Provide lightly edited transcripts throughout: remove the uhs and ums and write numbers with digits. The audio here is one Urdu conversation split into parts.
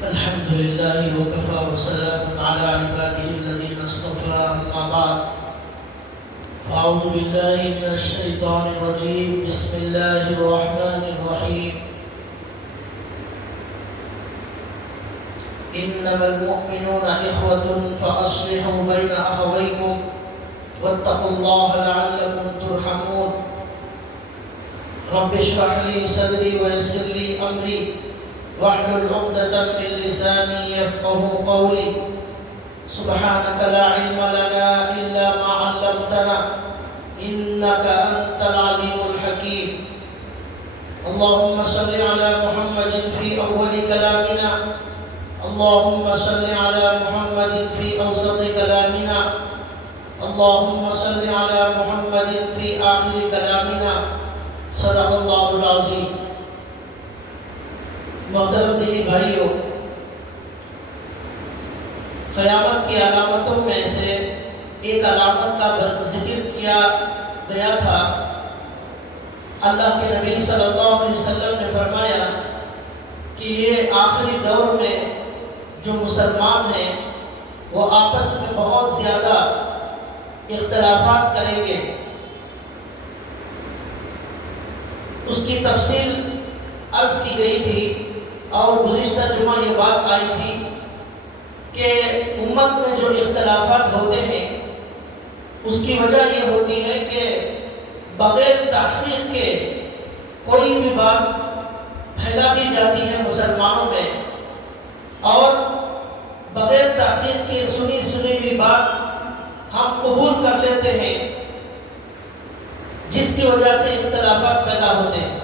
الحمد لله وكفى وسلام على عباده الذين اصطفى أما بعد فأعوذ بالله من الشيطان الرجيم بسم الله الرحمن الرحيم إنما المؤمنون إخوة فأصلحوا بين أخويكم واتقوا الله لعلكم ترحمون رب اشرح لي صدري ويسر لي أمري واحلل عقدة من لساني يفقهوا قولي سبحانك لا علم لنا إلا ما علمتنا إنك أنت العليم الحكيم اللهم صل على محمد في أول كلامنا اللهم صل على محمد في أوسط كلامنا اللهم صل على محمد في آخر كلامنا صدق اللہ العظیم۔ محترم دینی بھائیوں، قیامت کی علامتوں میں سے ایک علامت کا ذکر کیا گیا تھا۔ اللہ کے نبی صلی اللہ علیہ وسلم نے فرمایا کہ یہ آخری دور میں جو مسلمان ہیں وہ آپس میں بہت زیادہ اختلافات کریں گے۔ اس کی تفصیل عرض کی گئی تھی اور گزشتہ جمعہ یہ بات آئی تھی کہ امت میں جو اختلافات ہوتے ہیں اس کی وجہ یہ ہوتی ہے کہ بغیر تحقیق کے کوئی بھی بات پھیلا دی جاتی ہے مسلمانوں میں، اور بغیر تحقیق کے سنی ہوئی بات ہم قبول کر لیتے ہیں، جس کی وجہ سے اختلافات پیدا ہوتے ہیں۔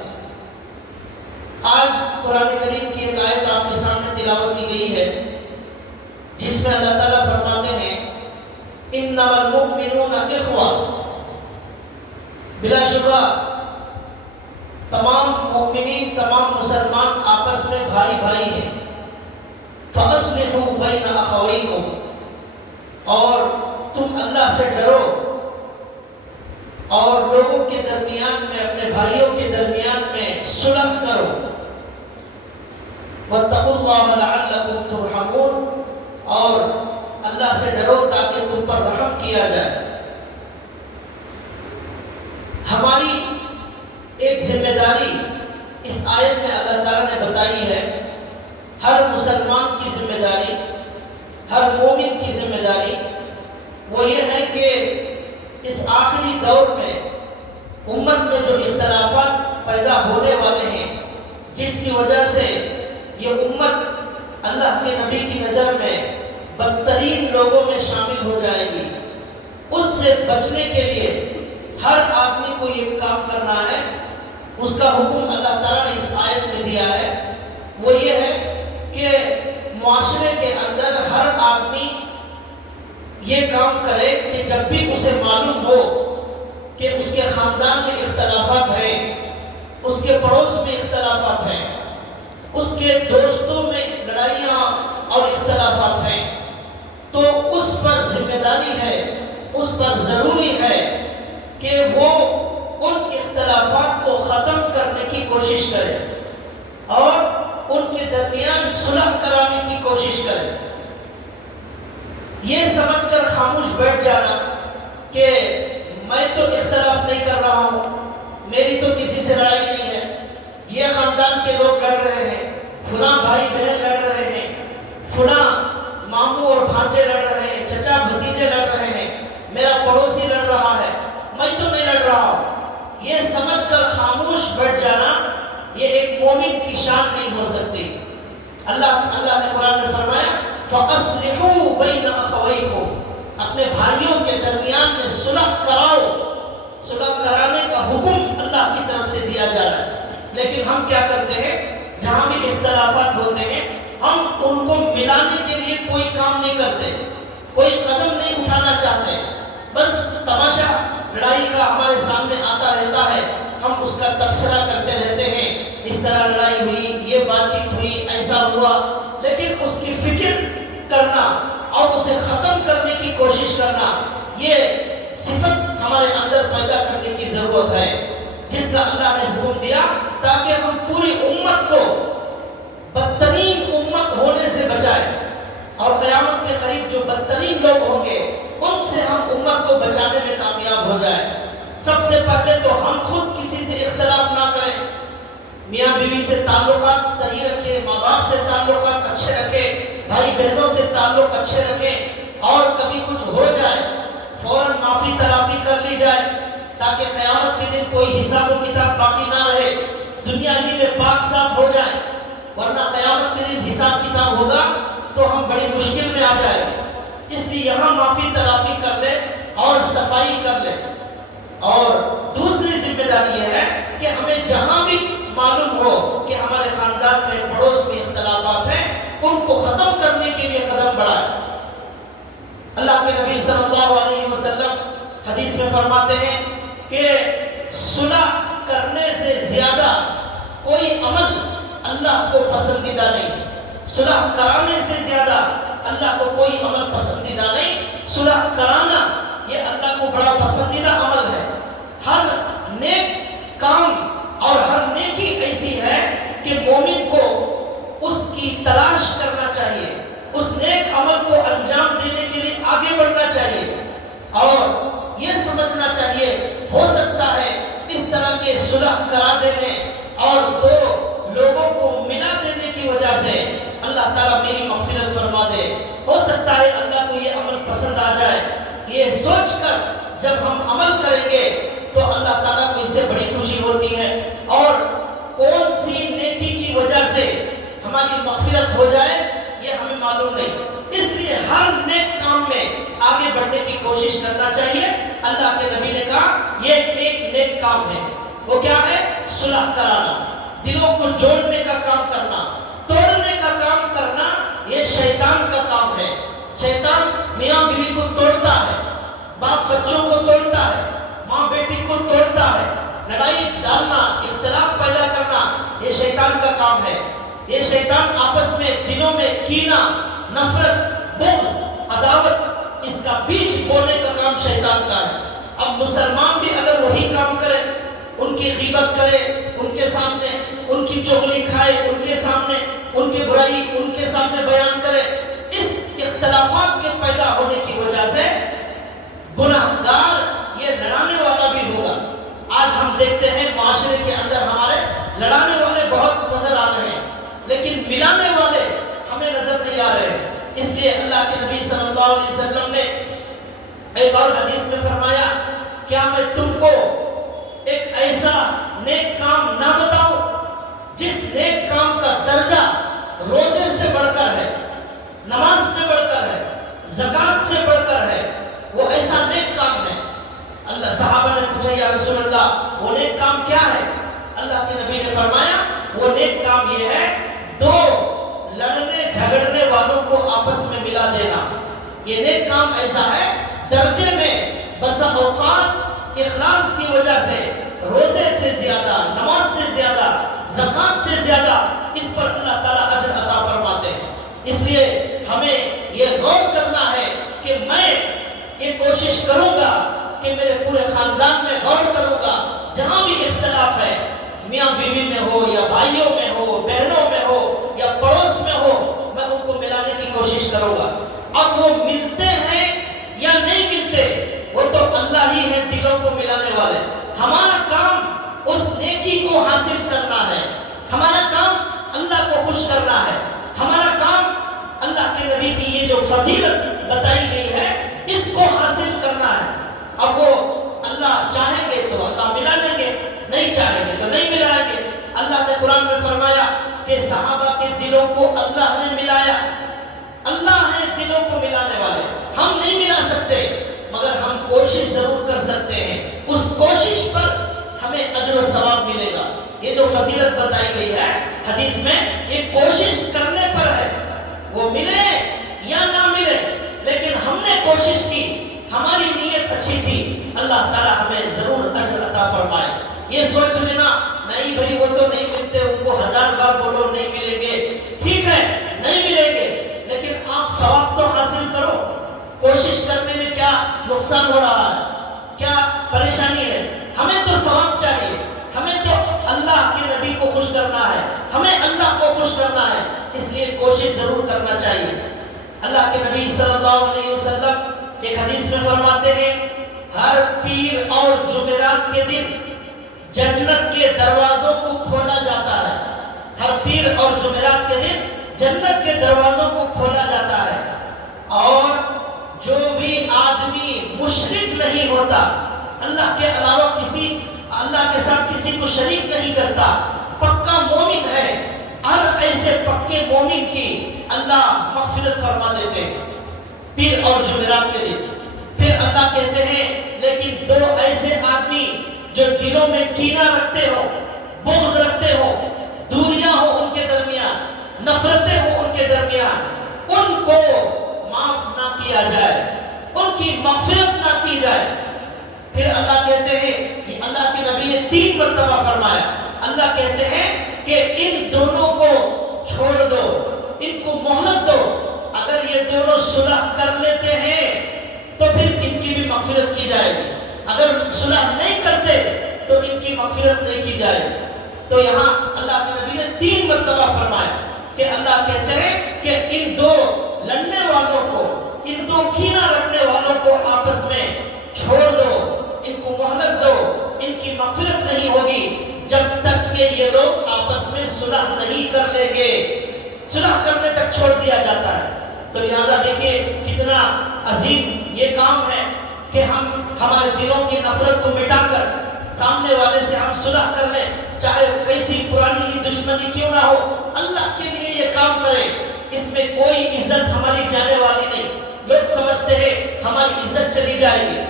آج قرآن کریم کی ایک آیت آپ کے سامنے تلاوت کی گئی ہے جس میں اللہ تعالیٰ فرماتے ہیں انما المؤمنون اخوہ، بلا شبہ تمام مومنین، تمام مسلمان آپس میں بھائی بھائی ہیں۔ فاصلحوا بین اخویکم، اور تم اللہ سے ڈرو اور لوگوں کے درمیان میں، اپنے بھائیوں کے درمیان میں صلح کرو۔ واتقوا اللہ لعلکم ترحمون، اور اللہ سے ڈرو تاکہ تم پر رحم کیا جائے۔ ہماری ایک ذمہ داری اس آیت میں اللہ تعالیٰ نے بتائی ہے، ہر مسلمان کی ذمہ داری، ہر مومن کی ذمہ داری وہ یہ ہے کہ اس آخری دور میں امت میں جو اختلافات پیدا ہونے والے ہیں، جس کی وجہ سے یہ امت اللہ کے نبی کی نظر میں بدترین لوگوں میں شامل ہو جائے گی، اس سے بچنے کے لیے ہر آدمی کو یہ کام کرنا ہے۔ اس کا حکم اللہ تعالیٰ نے اس آیت میں دیا ہے، وہ یہ ہے کہ معاشرے کے اندر ہر آدمی یہ کام کرے کہ جب بھی اسے معلوم ہو کہ اس کے خاندان میں اختلافات ہیں، اس کے پڑوس میں اختلافات ہیں، اس کے دوستوں میں لڑائیاں اور اختلافات ہیں، تو اس پر ذمہ داری ہے، اس پر ضروری ہے کہ وہ ان اختلافات کو ختم کرنے کی کوشش کرے اور ان کے درمیان صلح کرانے کی کوشش کرے۔ یہ سمجھ کر خاموش بیٹھ جانا کہ میں تو اختلاف نہیں کر رہا ہوں، میری تو کسی سے لڑائی نہیں ہے، یہ خاندان کے لوگ لڑ رہے ہیں، فلاں بھائی بہن لڑ رہے ہیں، فلاں ماموں اور بھانجے لڑ رہے ہیں، چچا بھتیجے لڑ رہے ہیں، میرا پڑوسی لڑ رہا ہے، میں تو نہیں لڑ رہا ہوں، یہ سمجھ کر خاموش بیٹھ جانا یہ ایک مومن کی شان نہیں ہو سکتی۔ اللہ نے قرآن میں فرمایا فَأَصْلِحُوا بَيْنَ أَخَوَيْكُمْ، اپنے بھائیوں کے درمیان میں صلح کراؤ۔ صلح کرانے کا حکم اللہ کی طرف سے دیا جا رہا ہے، لیکن ہم کیا کرتے ہیں، جہاں بھی اختلافات ہوتے ہیں ہم ان کو ملانے کے لیے کوئی کام نہیں کرتے، کوئی قدم نہیں اٹھانا چاہتے، بس تماشا لڑائی کا ہمارے سامنے آتا رہتا ہے، ہم اس کا تبصرہ کرتے رہتے ہیں، اس طرح لڑائی ہوئی، یہ بات چیت ہوئی، ایسا ہوا، لیکن اس کی فکر کرنا اور اسے ختم کرنے کی کوشش کرنا، یہ صفت ہمارے اندر پیدا کرنے کی ضرورت ہے، جس کا اللہ نے حکم دیا تاکہ ہم پوری امت کو بدترین امت ہونے سے تعلقات اچھے رکھیں، بھائی بہنوں سے تعلق اچھے رکھیں، اور کبھی کچھ ہو جائے فوراً معافی تلافی کر لی جائے، تاکہ قیامت کے دن کوئی حساب و کتاب باقی نہ رہے، دنیا ہی میں پاک صاف ہو جائے، ورنہ قیامت کے دن حساب کتاب ہوگا تو ہم بڑی مشکل میں آ جائیں گے۔ اس لیے یہاں معافی تلافی کر لیں اور صفائی کر لیں۔ اور دوسری ذمہ داری یہ ہے کہ ہمیں جہاں بھی معلوم ہو کہ ہمارے خاندان میں پڑوس میں اختلافات ہیں، ان کو ختم کرنے کے لیے قدم بڑھائیں۔ اللہ کے نبی صلی اللہ علیہ وسلم حدیث میں فرماتے ہیں کہ صلح کرنے سے زیادہ کوئی عمل اللہ کو پسندیدہ نہیں، صلح کرانے سے زیادہ اللہ کو کوئی عمل پسندیدہ نہیں، صلح کرانا یہ اللہ کو بڑا پسندیدہ عمل ہے۔ ہر نیک کام اور ہر نیکی ایسی ہے کہ مومن کو اس کی تلاش کرنا چاہیے، اس نیک عمل کو انجام دینے کے لیے آگے بڑھنا چاہیے، اور یہ سمجھنا چاہیے ہو سکتا ہے اس طرح کے صلح کرا دینے اور دو لوگوں کو ملا دینے کی وجہ سے اللہ تعالیٰ میری مغفرت فرما دے، ہو سکتا ہے اللہ کو یہ عمل پسند آ جائے۔ یہ سوچ کر جب ہم عمل کریں گے تو اللہ تعالیٰ کو اس سے بڑی خوشی ہوتی ہے، اور کون سی نیکی کی وجہ سے ہماری مغفرت ہو جائے یہ ہمیں معلوم نہیں۔ اس لیے ہر نیک کام میں آگے بڑھنے کی کوشش کرنا چاہیے۔ اللہ کے نبی نے کہا یہ ایک نیک کام ہے، وہ کیا ہے؟ صلح کرانا، دلوں کو جوڑنے کا کام کرنا، توڑنے کا کام کرنا یہ شیطان کا کام ہے۔ شیطان میاں بیوی کو توڑتا ہے، باپ بچوں کو توڑتا ہے، ماں بیٹی کو توڑتا ہے، لڑائی ڈالنا، اختلاف پیدا کرنا یہ شیطان کا کام ہے۔ یہ شیطان آپس میں دلوں میں کینہ، نفرت، بغض، عداوت، اس کا بیج بونے کا کام شیطان کا ہے۔ اب مسلمان بھی اگر وہی کام کرے، ان کی غیبت کرے ان کے سامنے، ان کی چغلی کھائے ان کے سامنے، ان کی برائی ان کے سامنے بیان کرے، اس اختلافات کے پیدا ہونے کی وجہ سے گناہگار یہ لڑانے والا بھی ہوگا۔ آج ہم دیکھتے ہیں معاشرے کے اندر ہمارے لڑانے والے بہت نظر آ رہے ہیں، لیکن ملانے والے ہمیں نظر نہیں آ رہے ہیں۔ اس لیے اللہ کے نبی صلی اللہ علیہ وسلم نے ایک اور حدیث میں فرمایا، کیا میں تم کو ایک ایسا نیک کام نہ بتاؤں جس نیک کام کا درجہ روزے سے بڑھ کر ہے، نماز سے بڑھ کر ہے، زکوٰۃ سے بڑھ کر ہے؟ وہ ایسا نیک کام ہے۔ اللہ صحابہ نے پوچھا یا رسول اللہ وہ نیک کام کیا ہے؟ اللہ کے نبی نے فرمایا وہ نیک کام یہ ہے دو لڑنے جھگڑنے والوں کو آپس میں ملا دینا۔ یہ نیک کام ایسا ہے درجے میں بسا اوقات اخلاص کی وجہ سے روزے سے زیادہ، نماز سے زیادہ، زکوٰۃ سے زیادہ اس پر اللہ تعالیٰ اجر عطا فرماتے ہیں۔ اس لیے ہمیں یہ غور کرنا ہے کہ میں یہ کوشش کروں گا کہ میرے پورے خاندان میں غور کروں گا، جہاں بھی اختلاف ہے میاں بیوی میں ہو یا بھائیوں میں ہو، بہنوں میں ہو یا پڑوس میں ہو، میں ان کو ملانے کی کوشش کروں گا۔ اب وہ ملتے ہیں یا نہیں ملتے وہ تو اللہ ہی ہے دلوں کو ملانے والے۔ ہمارا کام اس نیکی کو حاصل کرنا ہے، ہمارا کام اللہ کو خوش کرنا ہے، ہمارا کام اللہ کے نبی کی یہ جو فضیلت بتائی گئی ہے اس کو حاصل کرنا ہے۔ اب وہ اللہ چاہیں گے تو اللہ ملا دیں گے، نہیں چاہیں گے تو نہیں ملائیں گے۔ اللہ نے قرآن میں فرمایا کہ صحابہ کے دلوں کو اللہ نے ملایا۔ اللہ ہے دلوں کو ملانے والے، ہم نہیں ملا سکتے مگر ہم کوشش ضرور کر سکتے ہیں، اس کوشش پر ہمیں اجر و ثواب ملے گا۔ یہ جو فضیلت بتائی گئی ہے حدیث میں یہ کوشش کرنے پر ہے، وہ ملے یا نہ ملے لیکن ہم نے کوشش کی، ہماری نیت اچھی تھی، اللہ تعالیٰ ہمیں ضرور اجر عطا فرمائے۔ یہ سوچ لینا نہیں بھائی وہ تو نہیں ملتے، ان کو 1000 بار بولو نہیں ملیں گے، ٹھیک ہے نہیں ملیں گے لیکن آپ ثواب تو حاصل کرو۔ کوشش کرنے میں کیا نقصان ہو رہا ہے، کیا پریشانی ہے؟ ہمیں تو ثواب چاہیے، ہمیں تو اللہ کے نبی کو خوش کرنا ہے، ہمیں اللہ کو خوش کرنا ہے، اس لیے کوشش ضرور کرنا چاہیے۔ اللہ کے نبی صلی اللہ علیہ وسلم ایک حدیث میں فرماتے ہیں ہر پیر اور جمعرات کے دن جنت کے دروازوں کو کھولا جاتا ہے۔ ہر پیر اور جمعرات کے دن کے علاوہ اللہ کے ساتھ کسی کو شریک نہیں کرتا، پکا مومن ہے، ہر ایسے پکے مومن کی اللہ مغفرت فرما دیتے ہیں پیر اور جمعرات کے دن۔ پھر اللہ کہتے ہیں لیکن دو ایسے آدمی جو دلوں میں کینہ رکھتے ہو، بغض رکھتے ہو، دوریاں ہو ان کے درمیان، نفرتیں ہو ان کے درمیان، ان کو معاف نہ کیا جائے، ان کی مغفرت نہ کی جائے۔ پھر اللہ کہتے ہیں، یہ اللہ کے نبی نے 3 مرتبہ فرمایا، اللہ کہتے ہیں کہ ان دونوں کو چھوڑ دو، ان کو مہلت دو، اگر یہ دونوں صلح کر لیتے ہیں تو پھر ان کی بھی مغفرت کی جائے گی، اگر صلح نہیں کرتے تو ان کی مغفرت نہیں کی جائے گی۔ تو یہاں اللہ کے نبی نے 3 مرتبہ فرمایا کہ اللہ کہتے ہیں کہ ان دو لڑنے والوں کو، ان دو کینہ رکھنے والوں کو آپس میں چھوڑ دو، ان کو مہلت دو، ان کی مغفرت نہیں ہوگی جب تک کہ یہ لوگ آپس میں صلح نہیں کر لیں گے۔ صلح کرنے تک چھوڑ دیا جاتا ہے۔ تو لہذا دیکھیے کتنا عظیم یہ کام ہے کہ ہم ہمارے دلوں کی نفرت کو مٹا کر سامنے والے سے ہم صلح کر لیں، چاہے کیسی پرانی ہی دشمنی کیوں نہ ہو، اللہ کے لیے یہ کام کریں۔ اس میں کوئی عزت ہماری جانے والی نہیں۔ لوگ سمجھتے ہیں ہماری عزت چلی جائے گی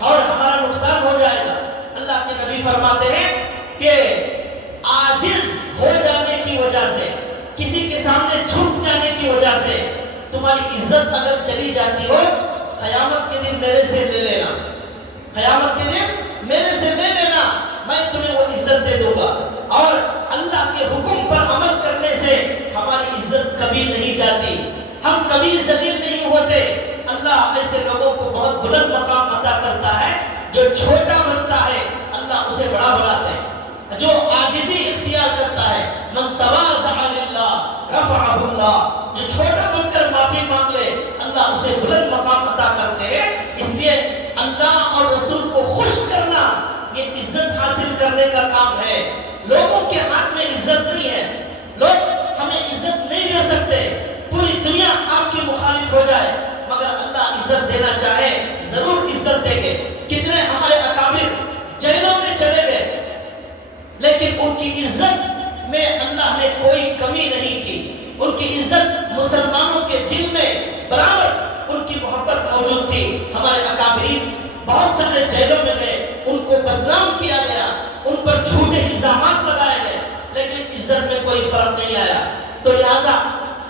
اور ہمارا نقصان ہو جائے گا۔ اللہ کے نبی فرماتے ہیں کہ عاجز ہو جانے کی وجہ سے، کسی کے سامنے جھک جانے کی وجہ سے تمہاری عزت اگر چلی جاتی ہو، قیامت کے دن میرے سے لے لینا، قیامت کے دن میرے سے لے لینا، میں تمہیں وہ عزت دے دوں گا۔ اور اللہ کے حکم پر عمل کرنے سے ہماری عزت کبھی نہیں جاتی، ہم کبھی ذلیل نہیں ہوتے۔ اللہ ایسے لوگوں کو بہت بلند مقام عطا کرتا ہے، جو چھوٹا بنتا ہے اللہ اسے بڑا بناتا ہے، جو عاجزی اختیار کرتا ہے، من تواضع للہ رفعہ اللہ، جو چھوٹا بن کر معافی مانگ لے اللہ اسے بلند مقام عطا کرتے ہیں۔ اس لیے اللہ اور رسول کو خوش کرنا یہ عزت حاصل کرنے کا کام ہے۔ لوگوں کے ہاتھ میں عزت نہیں ہے، لوگ ہمیں عزت نہیں دے سکتے، پوری دنیا آپ کی مخالف ہو جائے مگر اللہ عزت دینا چاہے ضرور عزت دے گے۔ کتنے ہمارے اکابر جیلوں میں چلے گئے لیکن ان کی عزت میں اللہ نے کوئی کمی نہیں کی، ان کی عزت مسلمانوں کے دل میں برابر ان کی محبت موجود تھی۔ ہمارے اکابرین بہت سارے جیلوں میں گئے، ان کو بدنام کیا گیا، ان پر جھوٹے الزامات لگائے گئے لیکن عزت میں کوئی فرق نہیں آیا۔ تو لہٰذا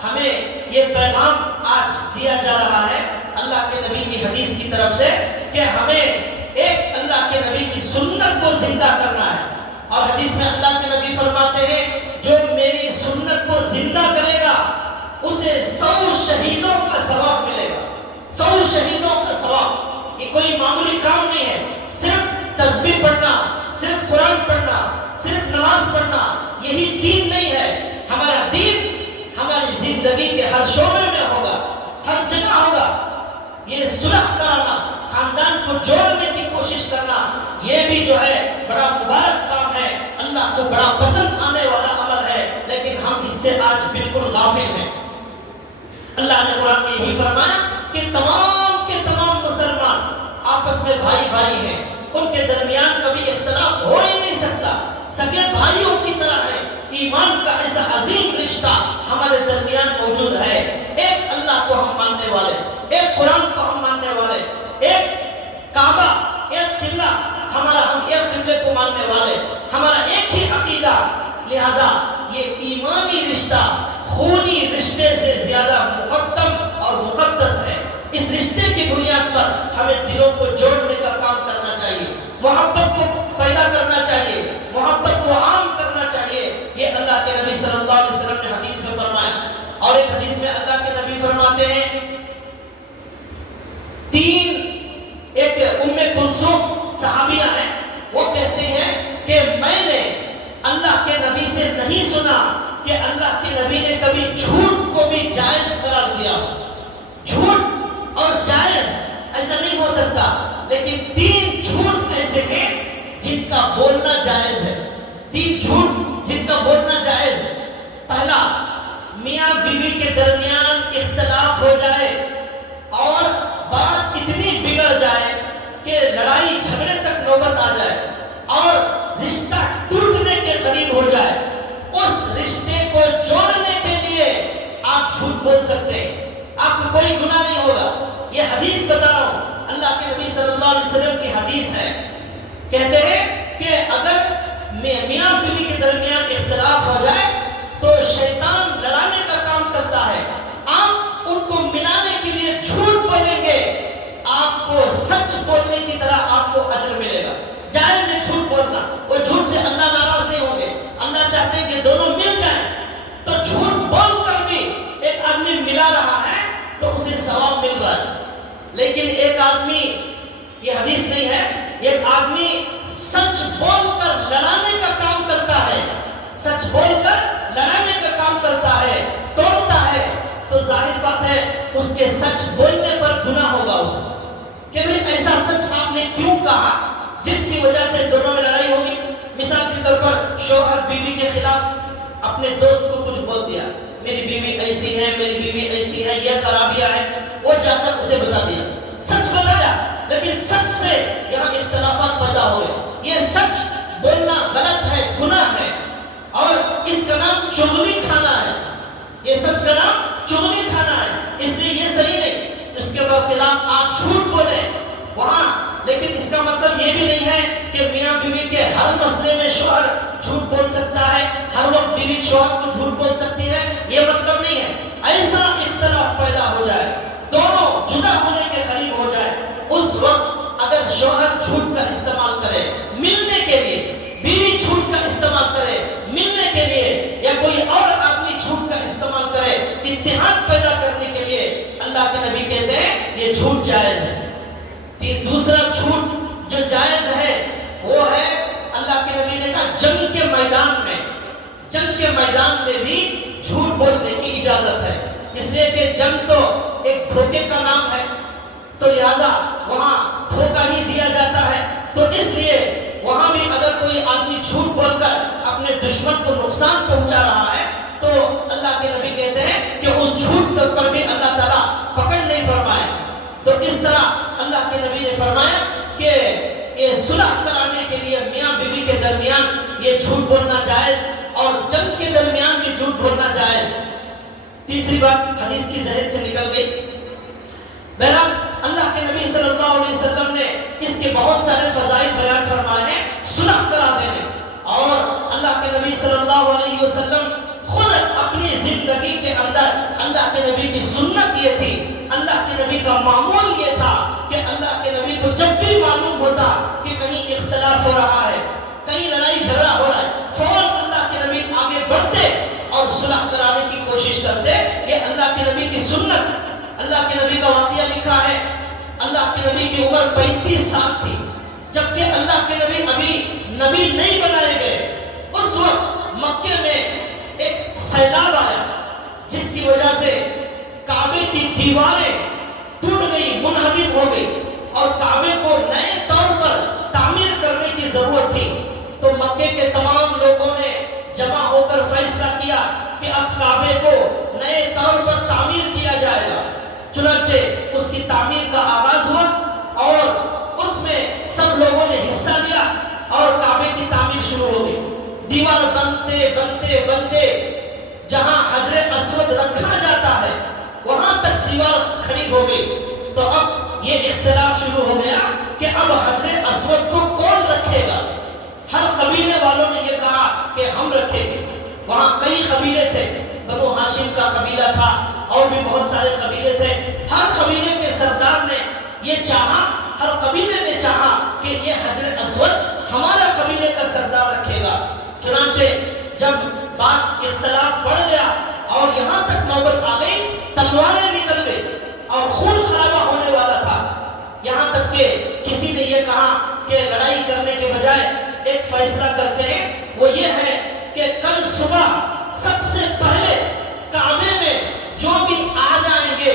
ہمیں یہ پیغام آج دیا جا رہا ہے اللہ کے نبی کی حدیث کی طرف سے کہ ہمیں ایک اللہ کے نبی کی سنت کو زندہ کرنا ہے۔ اور حدیث میں اللہ کے نبی فرماتے ہیں جو میری سنت کو زندہ کرے گا اسے 100 شہیدوں کا ثواب ملے گا، 100 شہیدوں کا ثواب۔ یہ کوئی معمولی کام نہیں ہے، صرف تسبیح پڑھنا، صرف قرآن پڑھنا، صرف نماز پڑھنا یہی دین نہیں ہے۔ ہمارا دین ہماری زندگی کے ہر شعبے میں ہوگا، ہر جگہ ہوگا۔ یہ صلح کرانا، خاندان کو جوڑنے کی کوشش کرنا، یہ بھی جو ہے بڑا مبارک کام ہے، اللہ کو بڑا پسند آنے والا عمل ہے، لیکن ہم اس سے آج بالکل غافل ہیں۔ اللہ نے قرآن میں یہی فرمایا کہ تمام کے تمام مسلمان آپس میں بھائی بھائی ہیں، ان کے درمیان کبھی اختلاف ہو ہی نہیں سکتا، سگے بھائیوں کی طرح ہے۔ ایمان کا ایسا عظیم رشتہ ہمارے درمیان موجود ہے، ایک اللہ کو ہم ماننے والے، ایک قرآن کو ہم ماننے والے، ایک کعبہ، ایک قبلہ ہمارا، ہم ایک قبلے کو ماننے والے، ہمارا ایک ہی عقیدہ۔ لہذا یہ ایمانی رشتہ خونی رشتے سے زیادہ مقدم اور مقدس ہے۔ اس رشتے کی بنیاد پر ہمیں دلوں کو جوڑنے کا کام کرنا چاہیے، محبت کو پیدا کرنا چاہیے، محبت کو عام کرنا چاہیے۔ یہ اللہ کے نبی صلی اللہ علیہ وسلم نے حدیث میں فرمایا۔ اور ایک حدیث میں اللہ کے نبی فرماتے ہیں ایک ام کلثوم صحابیہ ہیں، وہ کہتے ہیں کہ میں نے اللہ کے نبی سے نہیں سنا کہ اللہ کے نبی نے کبھی جھوٹ کو بھی جائز قرار دیا۔ جھوٹ اور جائز ایسا نہیں ہو سکتا، لیکن 3 جھوٹ ایسے ہیں جن کا بولنا جائز ہے، 3 جھوٹ جن کا بولنا جائز ہے۔ پہلا، میاں بیوی کے درمیان اختلاف ہو جائے اور بات اتنی بگڑ جائے کہ لڑائی جھگڑے تک نوبت آ جائے، بول سکتے ہیں، آپ کو کوئی گناہ نہیں ہوگا۔ یہ حدیث بتا رہا ہوں، اللہ کے نبی صلی اللہ علیہ وسلم کی حدیث ہے، کہتے ہیں کہ اگر میاں بیوی کے درمیان اختلاف ہو جائے تو شیطان لڑانے کا کام کرتا ہے، آپ ان کو ملانے کے لیے جھوٹ بولیں گے، آپ کو سچ بولنے کی طرح آپ کو اجر ملے گا۔ جائز ہے جھوٹ بولنا، وہ جھوٹ سے اللہ ناراض نہیں ہوں گے، اللہ چاہتے ہیں کہ دونوں مل جائیں، تو جھوٹ بول کر بھی ایک آدمی ملا رہا ہے تو اسے ثواب مل رہا ہے۔ لیکن ایک آدمی، یہ حدیث نہیں ہے، ایک آدمی سچ بول کر لڑانے کا کام کرتا ہے، سچ بول کر لڑانے کا کام کرتا ہے، توڑتا ہے، تو ظاہر بات ہے اس کے سچ بولنے پر گناہ ہوگا اس کا، کہ بھئی ایسا سچ آپ نے کیوں کہا جس کی وجہ سے دونوں میں لڑائی ہوگی۔ مثال کے طور پر شوہر بیوی کے خلاف اپنے دوست کو کچھ بول دیا، میری بیوی ایسی ہے، میری بیوی ایسی ہے، یہ خرابیاں ہیں، وہ جا کر اسے بتا دیا، سچ بتایا، لیکن سچ سے یہاں اختلافات پیدا ہو گئے۔ یہ سچ بولنا غلط ہے، گناہ ہے، اور اس کا نام چغلی کھانا ہے، یہ سچ کا نام چغلی کھانا ہے، اس لیے یہ صحیح نہیں۔ اس کے برخلاف آپ جھوٹ بولیں وہاں، لیکن اس کا مطلب یہ بھی نہیں ہے کہ میاں بیوی کے ہر مسئلے میں شوہر جھوٹ بول سکتا ہے، ہر وقت بیوی شوہر کو جھوٹ بول سکتی ہے، یہ مطلب نہیں ہے۔ ایسا اختلاف پیدا ہو جائے، دونوں جدا ہونے کے قریب ہو جائے، اس وقت اگر شوہر جھوٹ کا استعمال کرے ملنے کے لیے، بیوی جھوٹ کا استعمال کرے ملنے کے لیے، یا کوئی اور آدمی جھوٹ کا استعمال کرے اتحاد پیدا کرنے کے لیے، اللہ کے نبی کہتے ہیں یہ جھوٹ جائز ہے۔ دوسرا جھوٹ جو جائز ہے وہ ہے، اللہ کے نبی نے کہا جنگ کے میدان میں، جنگ کے میدان میں بھی جھوٹ بولنے کی اجازت ہے، اس لیے کہ جنگ تو ایک دھوکے کا نام ہے، تو لہذا وہاں دھوکہ ہی دیا جاتا ہے، تو اس لیے وہاں بھی اگر کوئی آدمی جھوٹ بول کر اپنے دشمن کو نقصان پہنچا رہا ہے تو اللہ کے نبی کہتے ہیں کہ اس جھوٹ پر بھی اللہ تعالیٰ پکڑ نہیں فرمائے۔ تو اس طرح اللہ کے نبی نے فرمایا کہ یہ صلح کرانے کے لیے میاں بیوی کے درمیان یہ جھوٹ بولنا جائز، اور جنگ کے درمیان بھی جھوٹ بولنا جائز۔ تیسری بات حدیث کی ذہن سے نکل گئی، بہرحال اللہ کے نبی صلی اللہ علیہ وسلم نے اس کے بہت سارے فضائل بیان فرمائے ہیں صلح کرا دینے، اور اللہ کے نبی صلی اللہ علیہ وسلم خود اپنی زندگی کے اندر، اللہ کے نبی کی سنت یہ تھی، اللہ کے نبی کا معمول یہ تھا کہ اللہ کے نبی کو جب بھی معلوم ہوتا کہ کہیں اختلاف ہو رہا ہے، کہیں لڑائی جھگڑا ہو رہا ہے، فوراً اللہ کے نبی آگے بڑھتے اور صلح کرانے کی کوشش کرتے۔ یہ اللہ کے نبی کی سنت۔ اللہ کے نبی کا واقعہ لکھا ہے، اللہ کے نبی کی عمر 35 سال تھی، جبکہ اللہ کے نبی ابھی نبی نہیں بنائے گئے۔ اس وقت مکے میں ایک سیلاب آیا جس کی وجہ سے کعبے کی دیواریں ٹوٹ گئی، منہدم ہو گئی، اور کعبے کو نئے طور پر تعمیر کرنے کی ضرورت تھی۔ تو مکے کے تمام لوگوں نے جمع ہو کر فیصلہ کیا کہ اب کعبے کو نئے طور پر تعمیر کیا جائے گا۔ چنانچہ اس کی تعمیر کا آغاز ہوا، اور اس میں سب لوگوں نے حصہ لیا، اور کعبے کی تعمیر شروع ہو گئی۔ دیوار بنتے بنتے بنتے جہاں حجر اسود رکھا جاتا ہے وہاں تک دیوار کھڑی ہو گئی۔ تو اب یہ اختلاف شروع ہو گیا کہ اب حجر اسود کو کون رکھے گا۔ ہر قبیلے والوں نے یہ کہا کہ ہم رکھیں گے۔ وہاں کئی قبیلے تھے، بنو ہاشم کا قبیلہ تھا، اور بھی بہت سارے قبیلے تھے۔ ہر قبیلے کے سردار نے یہ چاہا، ہر قبیلے نے چاہا کہ یہ حجر اسود ہمارا قبیلے کا سردار رکھے گا۔ چنانچہ جب بات اختلاف بڑھ گیا اور یہاں تک نوبت آ گئی، تلواریں نکل گئی اور خون خرابہ ہونے والا تھا، یہاں تک کہ کسی نے یہ کہا کہ لڑائی کرنے کے بجائے ایک فیصلہ کرتے ہیں، وہ یہ ہے کہ کل صبح سب سے پہلے کعبے میں جو بھی آ جائیں گے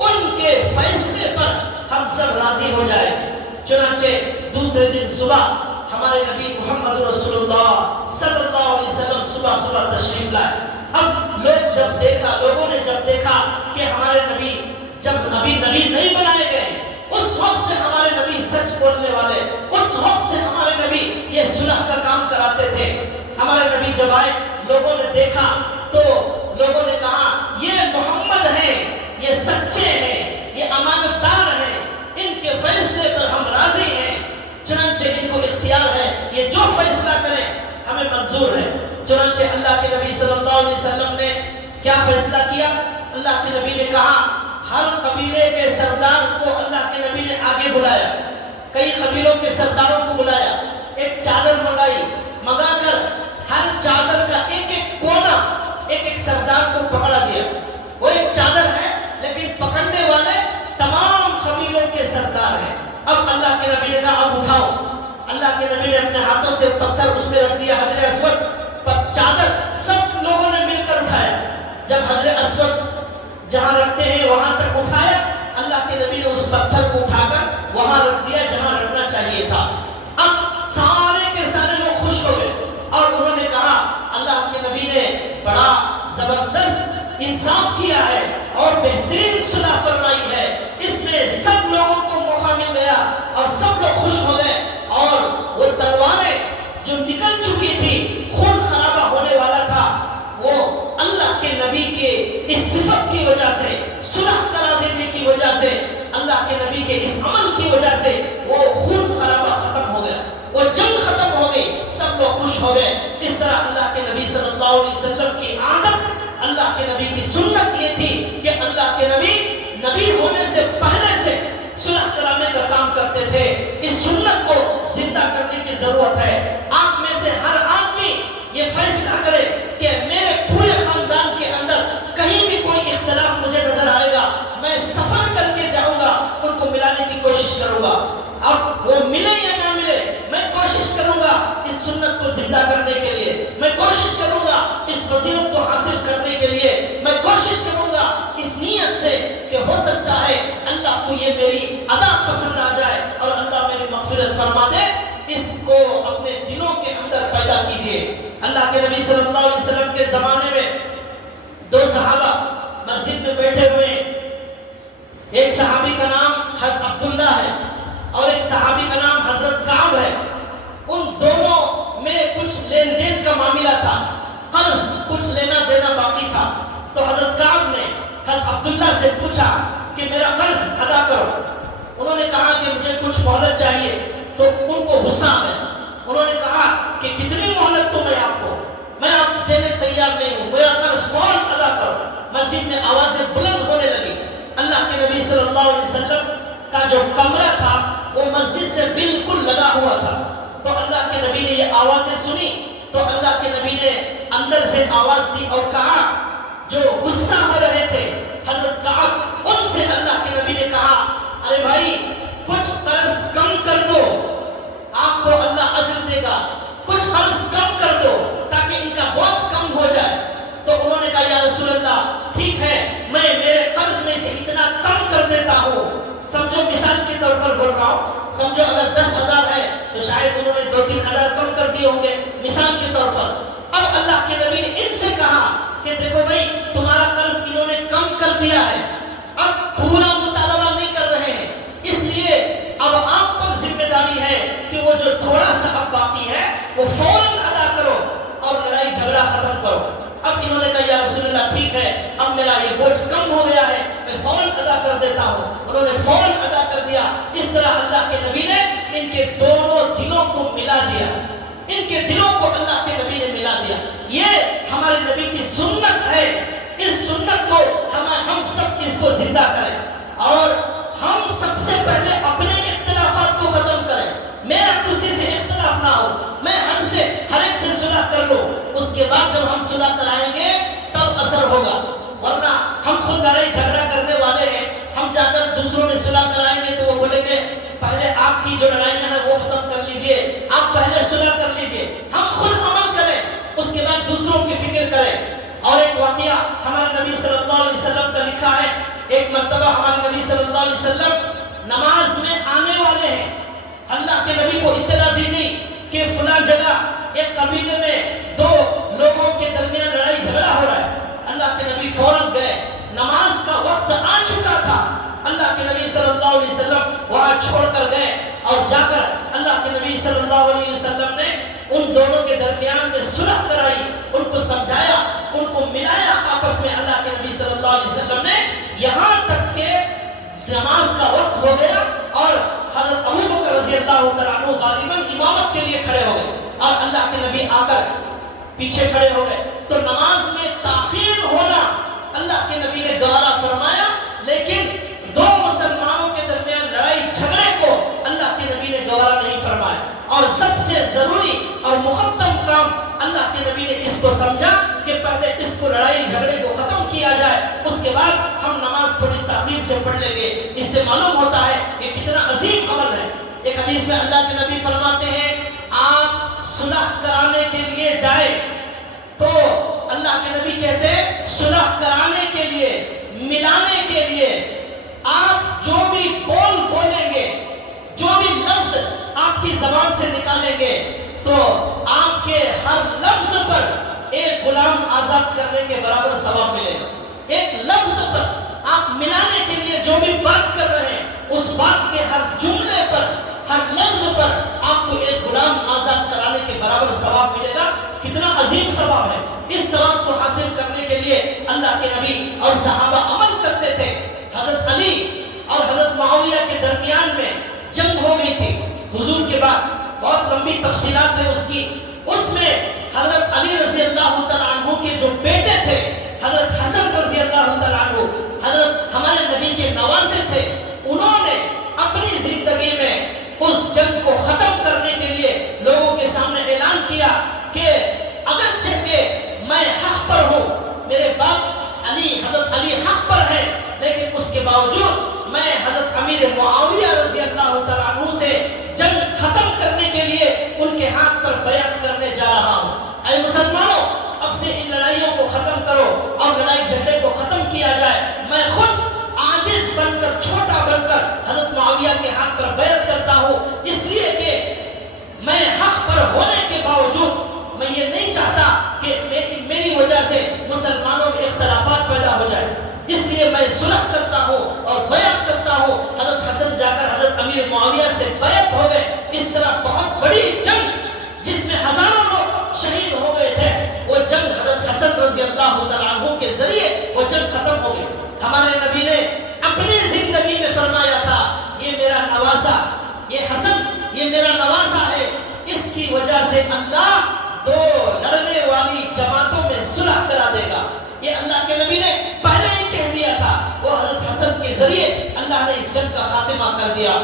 ان کے فیصلے پر ہم سب راضی ہو جائیں گے۔ چنانچہ دوسرے دن صبح ہمارے نبی محمد رسول اللہ صلی اللہ علیہ وسلم صبح صبح تشریف لائے۔ اب لوگوں نے جب دیکھا کہ ہمارے نبی جب ابھی نبی نہیں بنائے گئے، اس وقت سے ہمارے نبی سچ بولنے والے، اس وقت سے ہمارے نبی یہ صلح کا کام کراتے تھے۔ ہمارے نبی جب آئے، لوگوں نے دیکھا تو لوگوں نے کہا یہ محمد کے نبی صلی اللہ علیہ وسلم نے کیا فیصلہ کیا؟ اللہ کے نبی نے کہا ہر قبیلے کے سردار کو اللہ کے نبی نے آگے بلایا، کئی قبیلوں کے سرداروں کو بلایا، ایک چادر منگا کر ہر چادر کا ایک ایک کونا ایک ایک سردار کو پکڑا دیا۔ وہ ایک چادر ہے لیکن پکڑنے والے تمام قبیلوں کے سردار ہیں۔ اب اللہ کے نبی نے کہا اب اٹھاؤ۔ اللہ کے نبی نے اپنے ہاتھوں سے پتھر اس میں رکھ دیا، حجر اسود پر چادر سب لوگوں نے مل کر اٹھایا۔ جب حجر اسود جہاں رکھتے ہیں وہاں تک اٹھایا، اللہ کے نبی نے اس پتھر کو اٹھا کر وہاں رکھ دیا جہاں رکھنا چاہیے تھا۔ اب سارے کے سارے لوگ خوش ہو گئے اور انہوں نے کہا اللہ کے نبی نے بڑا زبردست انصاف کیا ہے اور بہترین صلح فرمائی ہے، اس میں سب لوگوں کو موقع مل گیا اور سب لوگ خوش ہو گئے، اور وہ تلواریں جو نکل چکی تھی، خون خرابہ ہونے والا تھا، وہ اللہ کے نبی کے اس صفت کی وجہ سے، صلح کرا دینے کی وجہ سے، اللہ کے نبی کے اس عمل کی وجہ سے وہ خون خرابہ ختم ہو گیا، وہ جنگ ختم ہو گئی، سب لوگ خوش ہو گئے۔ اس طرح اللہ کے نبی صلی اللہ علیہ وسلم کی عادت، اللہ کے نبی کی سنت یہ تھی کہ اللہ کے نبی ہونے سے پہلے سے صلح کرانے کا کام کرتے تھے۔ اس سنت کو زندہ کرنے کی ضرورت ہے۔ آپ میں سے ہر آدمی یہ فیصلہ کرے کہ میرے پورے خاندان کے اندر کہیں بھی کوئی اختلاف مجھے نظر آئے گا، میں سفر کر کے جاؤں گا، ان کو ملانے کی کوشش کروں گا۔ اب وہ ملے یا نہ ملے، میں کوشش کروں گا اس سنت کو زندہ کرنے کے لیے، میں کوشش کروں گا اس فضیلت کو حاصل کرنے کے لیے، میں کوشش کروں گا اس نیت سے کہ ہو سکتا ہے اللہ کو یہ میری ادا پسند آ جائے اور اللہ میری مغفرت فرما دے۔ اس کو اپنے دلوں کے اندر پیدا کیجئے۔ اللہ کے نبی صلی اللہ علیہ وسلم کے زمانے میں دو صحابہ مسجد میں بیٹھے ہوئے ہیں، ایک صحابی کا نام حضرت عبداللہ ہے اور ایک صحابی کا نام حضرت کعب ہے۔ ان دونوں میں کچھ لین دین کا معاملہ تھا، قرض کچھ لینا دینا باقی تھا، تو حضرت کعب نے حضرت عبداللہ سے پوچھا کہ میرا قرض ادا کرو۔ انہوں نے کہا کہ مجھے کچھ مہلت چاہیے، تو ان کو غصہ آ گیا۔ انہوں نے کہا کہ کتنی مہلت تو میں آپ دینے تیار نہیں ہوں، میرا قرض فوراً ادا کرو۔ مسجد میں آوازیں بلند ہونے لگی۔ اللہ کے نبی صلی اللہ علیہ وسلم کا جو کمرہ تھا وہ مسجد سے بالکل لگا ہوا تھا، تو اللہ کے نبی نے یہ آوازیں سنی تو اللہ کے نبی نے اندر سے آواز دی اور کہا، جو غصہ ہو رہے تھے حضرت کعب، ان سے اللہ کے نبی نے کہا ارے بھائی کچھ قرض کم کر دو، آپ کو اللہ اجر دے گا، کچھ قرض کم کر دو تاکہ ان کا بوجھ کم ہو جائے۔ تو انہوں نے کہا یا رسول اللہ ٹھیک ہے، میں میرے قرض میں سے اتنا کم کر دیتا ہوں۔ سمجھو مثال کے طور پر بول رہا ہوں، سمجھو اگر 10,000 ہے تو شاید انہوں نے 2-3 ہزار کم کر دیے ہوں گے، مثال کے طور پر۔ اب اللہ کے نبی نے ان سے کہا کہ دیکھو بھائی تمہارا قرض انہوں نے کم کر دیا ہے، اب پورا مطالبہ نہیں کر رہے ہیں، اس لیے اب آپ پر ذمہ داری ہے کہ وہ جو تھوڑا سا اب باقی ہے وہ فوراً ادا کرو اور لڑائی جھگڑا ختم کرو۔ اب انہوں نے کہا یا رسول اللہ ٹھیک ہے، اب میرا یہ بوجھ کم ہو گیا ہے، میں فوراً ادا کر دیتا ہوں۔ انہوں نے فوراً ادا کر دیا۔ اس طرح اللہ کے نبی نے ان کے دونوں دلوں کو ملا دیا، ان کے دلوں کو اللہ کے نبی نے ملا دیا۔ یہ ہمارے نبی کی سنت ہے، اس سنت کو ہم سب اس کو زندہ کریں اور ہم سب سے پہلے اپنے اختلافات کو ختم کریں۔ میرا کسی سے اختلاف نہ ہو، میں ہر ایک سے صلح کر لوں، اس کے بعد جب ہم صلح کرائیں گے تب اثر ہوگا، ورنہ ہم خود لڑائی جھگڑا کرنے والے ہیں، ہم جا کر دوسروں نے صلح کرائیں گے تو وہ بولیں گے پہلے آپ کی جو لڑائیاں ہیں وہ ختم کر لیجئے، آپ پہلے صلح کر لیجئے۔ ہم خود عمل کریں، اس کے بعد دوسروں کی فکر کریں۔ اور ایک واقعہ ہمارے نبی صلی اللہ علیہ وسلم کا لکھا ہے، ایک مرتبہ ہمارے نبی صلی اللہ علیہ وسلم نماز میں آنے والے ہیں، اللہ کے نبی کو اطلاع دی گئی کہ فلاں جگہ ایک قبیلے میں 2 لوگوں کے درمیان لڑائی جھگڑا ہو رہا ہے۔ اللہ کے نبی فوراً گئے، نماز کا وقت آ چکا تھا، اللہ کے نبی صلی اللہ علیہ وسلم وہاں چھوڑ کر گئے اور جا کر اللہ کے نبی صلی اللہ علیہ وسلم نے ان دونوں کے درمیان میں صلح کرائی، ان کو سمجھایا، ان کو ملایا آپس میں۔ اللہ کے نبی صلی اللہ علیہ وسلم نے یہاں تک کہ نماز کا وقت ہو گیا اور حضرت ابو بکر رضی اللہ تعالیٰ عنہ غالباً امامت کے لیے کھڑے ہو گئے اور اللہ کے نبی آ کر پیچھے کھڑے ہو گئے، تو تو نماز میں تاخیر ہونا اللہ کے نبی نے گوارا فرمایا، لیکن دو مسلمانوں کے درمیان لڑائی جھگڑے کو اللہ کے نبی نے گوارا نہیں فرمایا۔ اور سب سے ضروری اور مقدم کام اللہ کے نبی نے اس کو سمجھا کہ پہلے اس کو لڑائی جھگڑے کو ختم کیا جائے، اس کے بعد ہم نماز تھوڑی تاخیر سے پڑھ لیں گے۔ اس سے معلوم ہوتا ہے یہ کتنا عظیم عمل ہے۔ ایک حدیث میں اللہ کے نبی فرماتے ہیں آپ صلح کرانے کے لیے جائیں تو اللہ کے نبی کہتے ہیں صلح کرانے کے لیے، ملانے کے لیے آپ جو بھی بول بولیں گے، جو بھی لفظ آپ کی زبان سے نکالیں گے، تو آپ کے ہر لفظ پر ایک غلام آزاد کرنے کے برابر ثواب ملے گا۔ ایک لفظ پر آپ ملانے کے لیے جو بھی بات کر رہے ہیں، اس بات کے ہر جملے پر، ہر لفظ پر آپ کو ایک غلام آزاد کرانے کے برابر ثواب ملے گا۔ کتنا عظیم ثواب ہے۔ اس ثواب کو حاصل کرنے کے لیے اللہ کے نبی اور صحابہ عمل کرتے تھے۔ حضرت علی اور حضرت معاویہ کے درمیان میں جنگ ہو گئی تھی حضور کے بعد، بہت لمبی تفصیلات ہے اس کی۔ اس میں حضرت علی رضی اللہ تعالیٰ عنہ کے جو بیٹے تھے، حضرت حسن رضی اللہ تعالیٰ عنہ، حضرت ہمارے نبی کے نواسے تھے، انہوں نے اپنی زندگی میں اس جنگ کو ختم کرنے کے لیے لوگوں کے سامنے اعلان کیا کہ اگرچہ کہ میں حق پر ہوں، میرے باپ علی، حضرت علی حق پر ہے، لیکن اس کے باوجود میں حضرت امیر معاویہ رضی اللہ تعالیٰ عنہ سے جنگ ختم کرنے کے لیے ان کے ہاتھ پر بیعت کرنے جا رہا ہوں۔ اے مسلمانوں، اب سے ان لڑائیوں کو ختم کرو اور لڑائی جھگڑے کو ختم کیا جائے۔ میں خود عاجز بن کر، چھوٹا بن کر حضرت معاویہ کے ہاتھ پر بیعت کرتا ہوں، اس لیے کہ میں حق پر ہونے کے باوجود میں یہ نہیں چاہتا کہ میری وجہ سے مسلمانوں میں اختلافات پیدا ہو جائے، اس لیے میں صلح کرتا ہوں اور بیعت کرتا ہوں۔ حضرت حسن جا کر حضرت امیر معاویہ سے بیعت ہو گئے۔ اس طرح بہت بڑی جنگ جس میں ہزاروں لوگ شہید ہو گئے تھے، وہ جنگ حضرت حسن رضی اللہ تعالیٰ عنہ کے ذریعے وہ جنگ ختم ہو گئی۔ ہمارے نبی نے اپنی زندگی میں فرمایا تھا یہ میرا نواسا، یہ حسن یہ میرا نواسا ہے، اس کی وجہ سے اللہ دو لڑنے والی جماعتوں میں صلح کرا دے گا۔ یہ اللہ کے نبی نے پہلے ہی کہہ دیا تھا، وہ حضرت حسن کے ذریعے اللہ نے جنگ کا خاتمہ کر دیا۔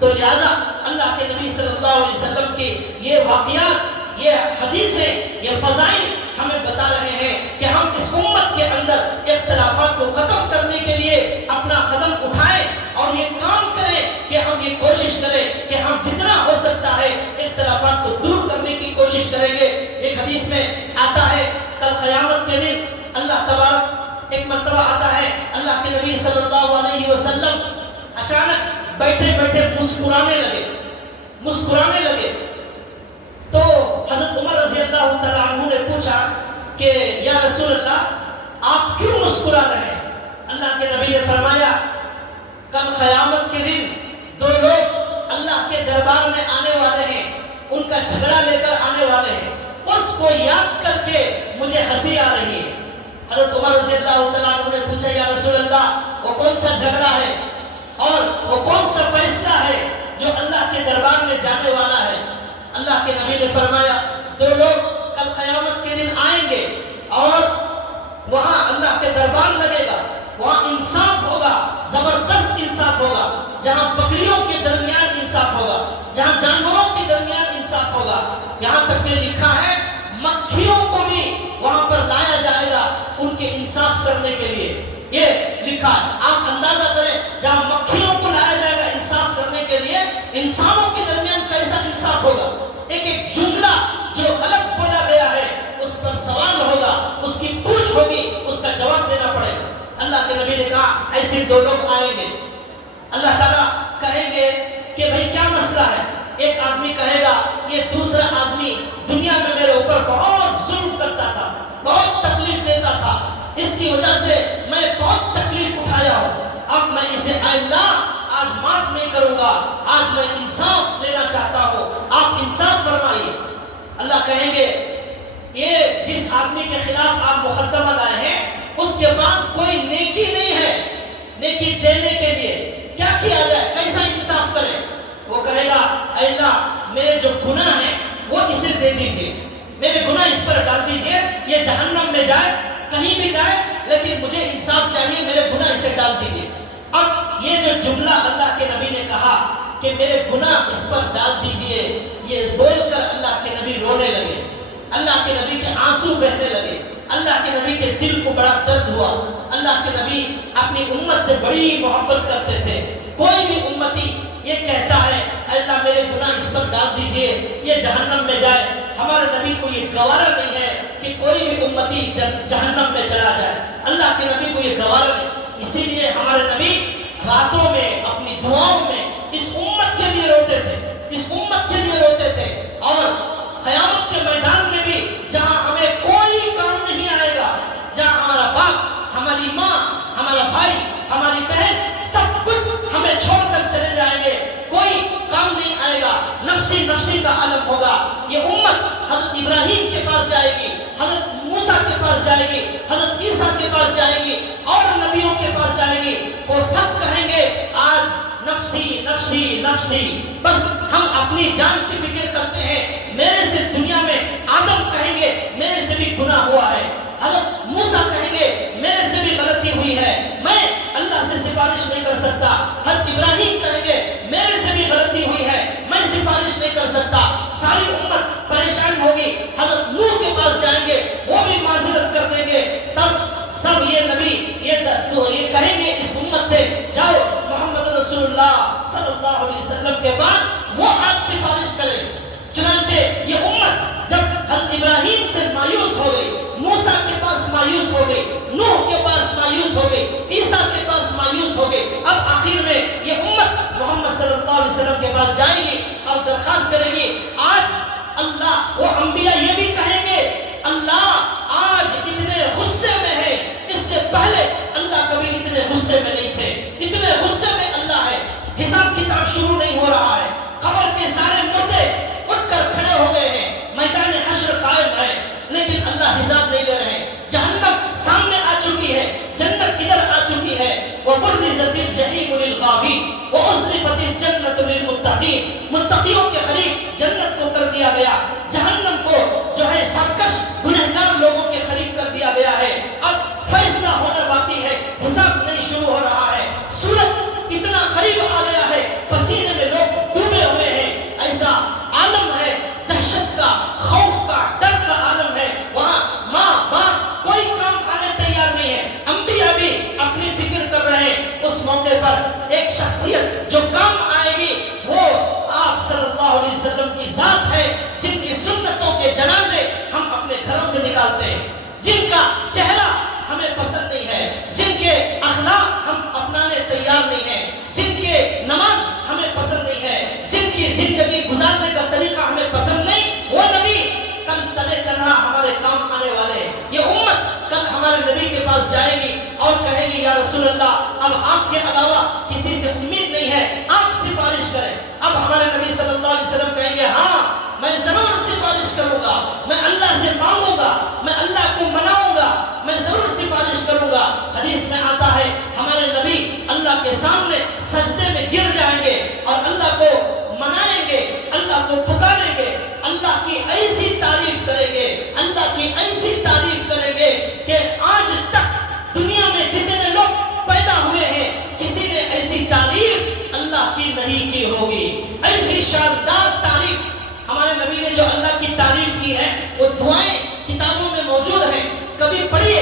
تو لہذا اللہ کے نبی صلی اللہ علیہ وسلم کے یہ واقعات، یہ حدیثیں، یہ فضائل ہمیں بتا رہے ہیں کہ ہم اس امت کے اندر اختلافات کو ختم کرنے کے لیے اپنا قدم اٹھائیں اور یہ کام کریں کہ ہم یہ کوشش کریں کہ ہم جتنا ہو سکتا ہے اختلافات کو دور کرنے کی کوشش کریں گے۔ ایک حدیث میں آتا ہے کل قیامت کے دن اللہ تبارک ایک مرتبہ آتا ہے، اللہ کے نبی صلی اللہ علیہ وسلم اچانک بیٹھے بیٹھے مسکرانے لگے تو حضرت عمر رضی اللہ تعالیٰ عنہ نے پوچھا کہ یا رسول اللہ آپ کیوں مسکرا رہے ہیں؟ اللہ کے نبی نے فرمایا کل قیامت کے دن دو لوگ اللہ کے دربار میں آنے والے ہیں، ان کا جھگڑا لے کر آنے والے ہیں، اس کو یاد کر کے مجھے ہنسی آ رہی ہے۔ حضرت عمر رضی اللہ تعالیٰ عنہ نے پوچھا یا رسول اللہ وہ کون سا جھگڑا ہے اور وہ کون سا فیصلہ ہے جو اللہ کے دربار میں جانے والا ہے؟ اللہ کے نبی نے فرمایا دو لوگ کل قیامت کے دن آئیں گے اور وہاں اللہ کے دربار لگے گا، وہاں انصاف ہوگا، زبردست انصاف ہوگا، جہاں بکریوں کے درمیان انصاف ہوگا، جہاں جانوروں کے درمیان انصاف ہوگا، یہاں تک کہ لکھا ہے مکھیوں کو بھی وہاں پر لایا جائے گا ان کے انصاف کرنے کے لیے۔ یہ لکھا ہے، آپ اندازہ کریں جہاں مکھیوں کو لایا جائے گا انصاف کرنے کے لیے، انسانوں کے درمیان کیسا انصاف ہوگا؟ ایک ایک جملہ جو غلط بولا گیا ہے اس پر سوال ہوگا، اس کی پوچھ ہوگی، اس کا جواب دینا پڑے گا۔ اللہ کے نبی نے کہا ایسے دو لوگ آئیں گے، اللہ تعالیٰ کہیں گے کہ بھئی کیا مسئلہ ہے؟ ایک آدمی کہے گا یہ دوسرا آدمی دنیا میں میرے اوپر بہت ظلم کرتا تھا، بہت تکلیف دیتا تھا، اس کی وجہ سے میں بہت تکلیف اٹھایا ہوں، اب میں اسے اے اللہ آج معاف نہیں کروں گا، آج میں انصاف لینا چاہتا ہوں، آپ انصاف فرمائیے۔ اللہ کہیں گے یہ جس آدمی کے خلاف آپ مقدمہ لائے ہیں اس کے پاس کوئی نیکی نہیں ہے، نیکی دینے کے لیے کیا کیا جائے، کیسا انصاف کریں؟ وہ کہے گا اے اللہ میرے جو گناہ ہیں وہ اسے دے دیجئے، میرے گناہ اس پر ڈال دیجئے، یہ جہنم میں جائے کہیں بھی جائے لیکن مجھے انصاف چاہیے، میرے گناہ اسے ڈال دیجئے۔ اب یہ جو جملہ اللہ کے نبی نے کہا کہ میرے گناہ اس پر ڈال دیجئے، یہ بول کر اللہ کے نبی رونے لگے، اللہ کے نبی کے آنسو بہنے لگے، اللہ کے نبی کے دل کو بڑا درد ہوا۔ اللہ کے نبی اپنی امت سے بڑی محبت کرتے تھے۔ کوئی بھی امتی یہ کہتا ہے اللہ میرے گناہ اس پر ڈال دیجئے، یہ جہنم میں جائے، ہمارے نبی کو یہ گوارا نہیں ہے کہ کوئی بھی امتی جہنم میں چلا جائے، اللہ کے نبی کو یہ گوارا نہیں۔ اسی لیے ہمارے نبی راتوں میں اپنی دعاؤں میں اس امت کے لیے روتے تھے، اس امت کے لیے روتے تھے، اور قیامت کے میدان میں بھی جہاں ہمیں کوئی کام نہیں آئے گا، جہاں ہمارا باپ، ہماری ماں، ہمارا بھائی، ہماری بہن سب کچھ ہمیں چھوڑ کر چلے جائیں گے، کوئی کام نہیں آئے گا، نفسی نفسی کا عالم ہوگا۔ یہ امت حضرت ابراہیم کے پاس جائے گی، حضرت موسیٰ کے پاس جائے گی، حضرت عیسیٰ کے پاس جائے گی، اور نبیوں کے پاس جائے گی، وہ سب کہیں گے آج نفسی نفسی نفسی، بس ہم اپنی جان کی فکر کرتے ہیں، میرے سے دنیا میں آدم کہیں گے میرے سے بھی گناہ ہوا ہے، حضرت موسیٰ کہیں گے میرے سے بھی غلطی ہوئی ہے، میں اللہ سے سفارش نہیں کر سکتا، حضرت ابراہیم کہیں گے میرے سے بھی غلطی ہوئی ہے، میں سفارش نہیں کر سکتا، ساری امت پریشان ہوگی، حضرت نوح کے پاس جائیں گے، وہ بھی معذرت کر دیں گے، تب سب یہ نبی یہ کہیں گے اس امت سے جاؤ محمد رسول اللہ صلی اللہ علیہ وسلم کے پاس، وہ آج سفارش کریں۔ چنانچہ یہ امت جب حضرت ابراہیم سے مایوس ہو گئی، موسیٰ کے پاس مایوس ہو گئی، نوح کے پاس مایوس ہو گئی، عیسیٰ کے پاس مایوس ہو گئی، اب آخر میں یہ امت محمد صلی اللہ علیہ وسلم کے پاس جائے گی اور درخواست کرے گی۔ آج اللہ، وہ انبیاء یہ بھی کہیں گے اللہ آج اتنے غصے میں ہے، اس سے پہلے اللہ کبھی اتنے غصے میں نہیں تھے، اتنے غصے میں اللہ ہے، حساب کتاب شروع نہیں ہو رہا ہے، قبر کے سارے مردے اٹھ کر کھڑے ہو گئے ہیں، میدان حشر قائم ہے، لیکن اللہ حساب نہیں لے رہے، جہنم سامنے آ چکی ہے، جنت ادھر آ چکی ہے، وَبُرِّزَتِ الْجَحِيمُ لِلْغَاوِينَ وَأُزْلِفَتِ الْجَنَّةُ لِلْمُتَّقِينَ، متقیوں کے قریب جنت کو کر دیا گیا، جہنم کو جو ہے سرکش گنہگار لوگوں کے قریب کر دیا گیا ہے، اب فیصلہ ہونا باقی ہے، حساب نہیں شروع ہو رہا ہے، سورج اتنا قریب آ گیا ہے، پسینے میں لوگ ڈوبے ہوئے ہیں، ایسا عالم ہے دہشت کا، خوف کا، ڈر کا عالم ہے، وہاں ماں باپ کوئی کام آنے تیار نہیں ہے، انبیاء بھی اپنی فکر کر رہے ہیں، اس موقع پر ایک شخصیت جو کام آئے گی وہ آپ صلی اللہ علیہ وسلم کی ذات ہے، جن کی سنتوں کے جنازے ہم اپنے گھروں سے نکالتے ہیں، جن کا چہرہ ہمیں پسند نہیں ہے، جن کے اخلاق ہم اپنانے تیار نہیں ہیں، جن کے نماز ہمیں پسند نہیں ہے، جن کی زندگی گزارنے کا طریقہ ہمیں پسند نہیں، وہ نبی کل تنہ تنہا ہمارے کام آنے والے ہیں۔ یہ امت کل ہمارے نبی کے پاس جائے گی اور کہے گی یا رسول اللہ اب آپ کے علاوہ کسی سے امید نہیں ہے، آپ سفارش کریں۔ اب ہمارے نبی صلی اللہ علیہ وسلم کہیں گے ہاں میں ضرور سفارش کروں گا، میں اللہ سے مانگوں گا، میں اللہ کو مناؤں گا، میں ضرور سفارش کروں گا۔ حدیث میں آتا ہے ہمارے نبی اللہ کے سامنے سجدے میں گر جائیں گے اور اللہ کو منائیں گے، اللہ کو پکاریں گے، اللہ کی ایسی تعریف کریں گے، اللہ کی ایسی تعریف کریں گے کہ آج تک دنیا میں جتنے لوگ پیدا ہوئے ہیں کسی نے ایسی تعریف اللہ کی نہیں کی ہوگی، ایسی شاندار تعریف ہمارے نبی نے جو اللہ کی تعریف کی ہے وہ دعائیں کتابوں میں موجود ہیں، کبھی پڑھیے،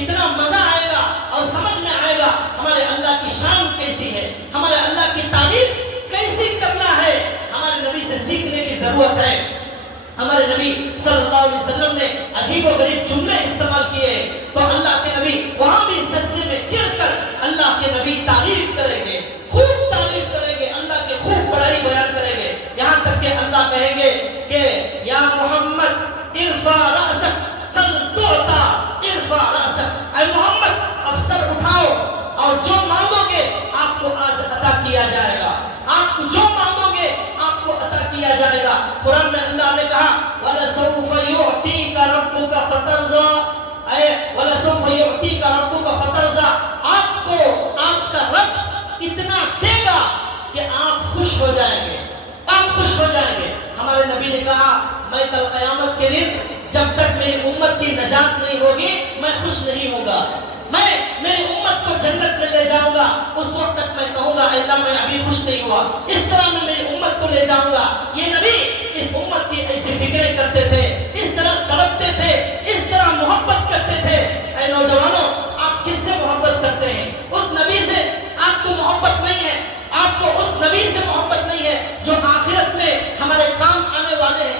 اتنا مزہ آئے گا اور سمجھ میں آئے گا ہمارے اللہ کی شان کیسی ہے، ہمارے اللہ کی تعریف کیسی کرنا ہے، ہمارے نبی سے سیکھنے کی ضرورت ہے۔ ہمارے نبی صلی اللہ علیہ وسلم نے عجیب و غریب جملے استعمال کیے، تو اللہ کے نبی وہاں بھی سجدے میں گر کر اللہ کے نبی تعریف کریں گے، خوب تعریف کریں گے، اللہ کے خوب بڑائی بیان کریں گے، یہاں تک کہ اللہ کہیں گے کہ یا محمد ارفع رأسک سل تعطا، ارفع رأسک، اے محمد اب سر اٹھاؤ اور جو مانگو گے آپ کو آج عطا کیا جائے گا، آپ جو مانگو گے آپ کو عطا کیا جائے گا۔ قرآن میں اللہ نے کہا وَلَسَوْفَ يُعْتِيكَ رَبُّكَ فَتَرْضَىٰ، اے وَلَسَوْفَ يُعْتِيكَ رَبُّكَ فَتَرْضَىٰ، آپ کو آپ کا رب اتنا دے گا کہ آپ خوش ہو جائیں گے، آپ خوش ہو جائیں گے۔ ہمارے نبی نے کہا میں کل قیامت کے دن کی نجات نہیں ہوگی میں خوش نہیں ہوں گا. میں میری امت کو جنت میں لے جاؤں گا, اس وقت تک میں کہوں گا اے اللہ میں ابھی خوش نہیں ہوا. اس طرح میں میری امت کو لے جاؤں گا. یہ نبی اس امت کی ایسی فکریں کرتے تھے, اس طرح تڑپتے تھے, اس طرح محبت کرتے تھے. اے نوجوانوں, آپ کس سے محبت کرتے ہیں؟ اس نبی سے آپ کو محبت نہیں ہے. آپ کو اس نبی سے محبت نہیں ہے جو آخرت میں ہمارے کام آنے والے ہیں.